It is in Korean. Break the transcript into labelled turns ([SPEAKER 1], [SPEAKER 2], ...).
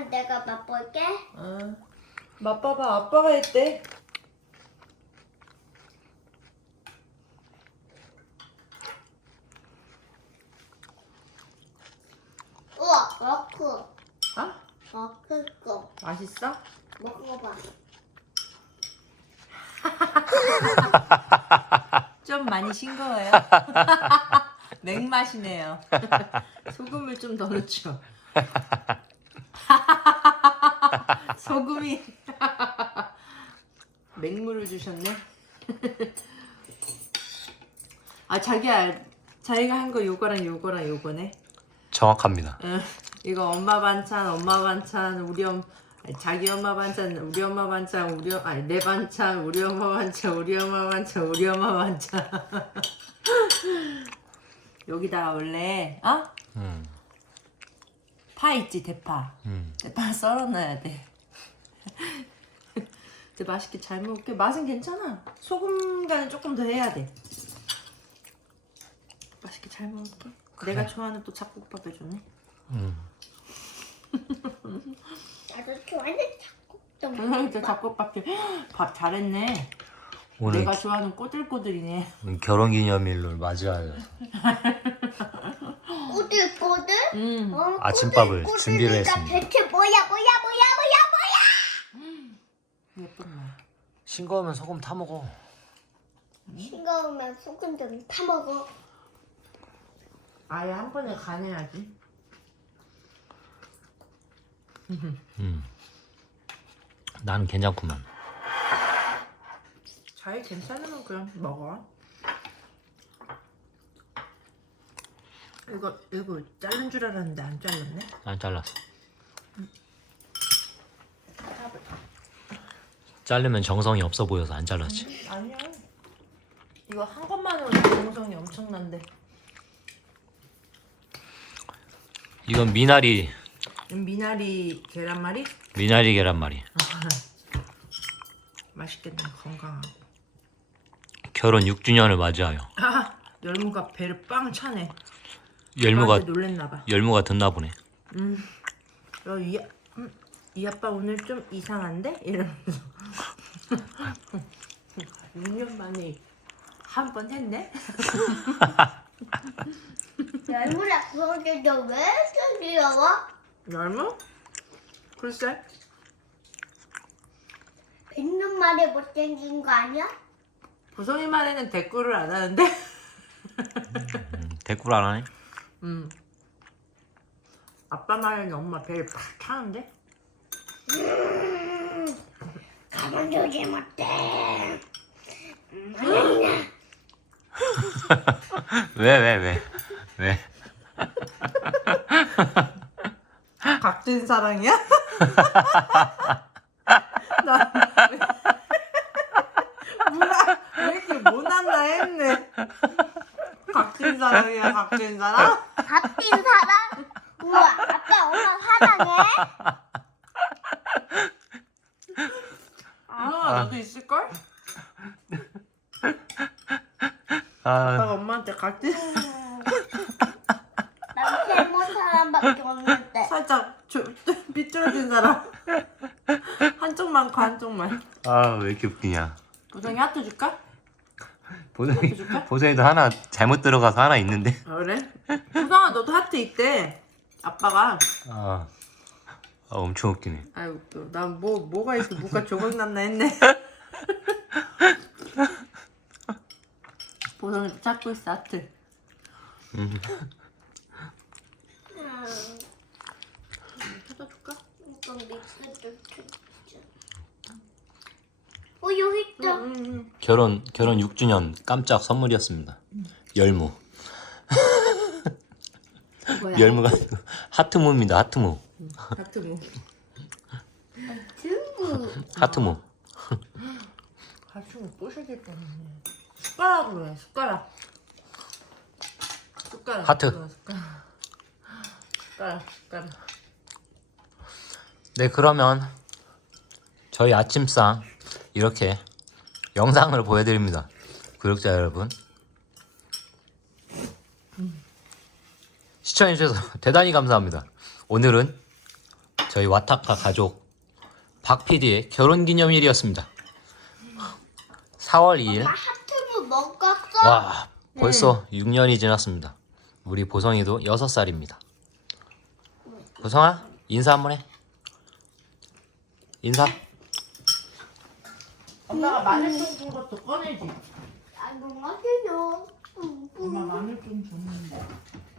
[SPEAKER 1] 내가 맛볼게.
[SPEAKER 2] 맛봐봐. 아빠가 했대.
[SPEAKER 1] 우와, 먹고.
[SPEAKER 2] 어?
[SPEAKER 1] 먹을 거.
[SPEAKER 2] 맛있어?
[SPEAKER 1] 먹어봐.
[SPEAKER 2] 좀 많이 싱거워요. 맥맛이네요. 소금을 좀 더 넣죠. 소금이 맹물을 주셨네. 아 자기야, 자기가 한 거 요거랑 요거랑 요거네.
[SPEAKER 3] 정확합니다.
[SPEAKER 2] 응. 이거 엄마 반찬, 엄마 반찬, 자기 엄마 반찬, 우리 엄마 반찬, 내 반찬, 우리 엄마 반찬, 우리 엄마 반찬, 우리 엄마 반찬. 여기다가 원래 파 있지, 대파. 대파 썰어 넣어야 돼. 근데 맛있게 잘 먹을게. 맛은 괜찮아. 소금 간은 조금 더 해야 돼. 맛있게 잘 먹을게.
[SPEAKER 3] 그래.
[SPEAKER 2] 내가 좋아하는 또 잡곡밥 해줬네.
[SPEAKER 1] 나도 좋아하는 닭국도
[SPEAKER 2] 저 잡곡밥 밥 잘했네.
[SPEAKER 3] 오늘
[SPEAKER 2] 내가 좋아하는 꼬들꼬들이네.
[SPEAKER 3] 결혼기념일을 맞이하여
[SPEAKER 1] 꼬들꼬들?
[SPEAKER 3] 아침밥을 준비를 했습니다.
[SPEAKER 1] 대체 뭐야?
[SPEAKER 2] 예쁜 말.
[SPEAKER 3] 싱거우면 소금 타 먹어.
[SPEAKER 1] 싱거우면 소금 좀 타먹어.
[SPEAKER 2] 아예 한 번에 간해야지.
[SPEAKER 3] 나는 괜찮구만.
[SPEAKER 2] 잘 괜찮으면 그냥 먹어. 이거 자른 줄 알았는데 안 잘랐네.
[SPEAKER 3] 안 잘랐어. 자르면 정성이 없어 보여서 안 잘랐지.
[SPEAKER 2] 아니야. 이거 한 것만으로도 정성이 엄청난데.
[SPEAKER 3] 이건 미나리
[SPEAKER 2] 계란말이?
[SPEAKER 3] 미나리 계란말이.
[SPEAKER 2] 맛있겠네. 건강하고.
[SPEAKER 3] 결혼 6주년을 맞이하여
[SPEAKER 2] 열무가 배를 빵 차네.
[SPEAKER 3] 열무가
[SPEAKER 2] 나한테 놀랬나봐.
[SPEAKER 3] 열무가 듣나 보네.
[SPEAKER 2] 이 아빠 오늘 좀 이상한데? 이러면서 6년 만에 한 번 했네?
[SPEAKER 1] 열무라 그런데 너 왜 이렇게 귀여워?
[SPEAKER 2] 열무? 글쎄.
[SPEAKER 1] 100년 만에 못생긴 거 아니야?
[SPEAKER 2] 보성이 말에는 댓글을 안 하는데?
[SPEAKER 3] 댓글 안 하네.
[SPEAKER 2] 아빠 말에는 엄마 배를 팍 차는데?
[SPEAKER 1] 가만두지 못해.
[SPEAKER 3] 왜?
[SPEAKER 2] 각진 사랑이야? 나 뭐야? 왜 이렇게 못한다 했네. 각진 사랑이야, 각진 사랑?
[SPEAKER 1] 갓빈 사랑? 우와, 아빠 엄마 사랑해?
[SPEAKER 2] 너도 있을걸? 아빠가
[SPEAKER 3] 아,
[SPEAKER 2] 엄마한테 각진
[SPEAKER 1] 난 세모 사람밖에 없는데.
[SPEAKER 2] 살짝 삐뚤어진 사람. 한쪽만 커, 한쪽만.
[SPEAKER 3] 왜 이렇게 웃기냐.
[SPEAKER 2] 보성이 하트 줄까?
[SPEAKER 3] 보성이도 하나 잘못 들어가서 하나 있는데.
[SPEAKER 2] 아, 그래? 보성아, 너도 하트 있대. 아빠가.
[SPEAKER 3] 엄청 웃기네.
[SPEAKER 2] 아이고, 또 난 뭐가 있어, 뭐가 조각났나 했네. 보성이도 찾고 있어, 하트. 찾아줄까?
[SPEAKER 1] 이거 믹스도 여기 있다.
[SPEAKER 3] 결혼 6주년 깜짝 선물이었습니다. 열무.
[SPEAKER 2] 뭐야?
[SPEAKER 3] 열무가 하트무입니다. 하트무.
[SPEAKER 2] 하트 뭐?
[SPEAKER 1] 친구.
[SPEAKER 3] 하트무.
[SPEAKER 2] 하트 뭐 부셔질 뻔했네. 숟가락으로 해, 숟가락.
[SPEAKER 3] 하트.
[SPEAKER 2] 숟가락.
[SPEAKER 3] 네, 그러면 저희 아침상 이렇게 영상을 보여드립니다. 구독자 여러분, 시청해주셔서 대단히 감사합니다. 오늘은 저희 와타카 가족 박 PD의 결혼 기념일이었습니다. 4월 2일.
[SPEAKER 1] 엄마 하트도 먹었어?
[SPEAKER 3] 와, 벌써 6년이 지났습니다. 우리 보성이도 6살입니다. 보성아, 인사 한번 해. 인사.
[SPEAKER 2] 엄마가 마늘 좀 준 것도 꺼내지.
[SPEAKER 1] 아 너무 맛있어.
[SPEAKER 2] 엄마 마늘 좀 줬는데.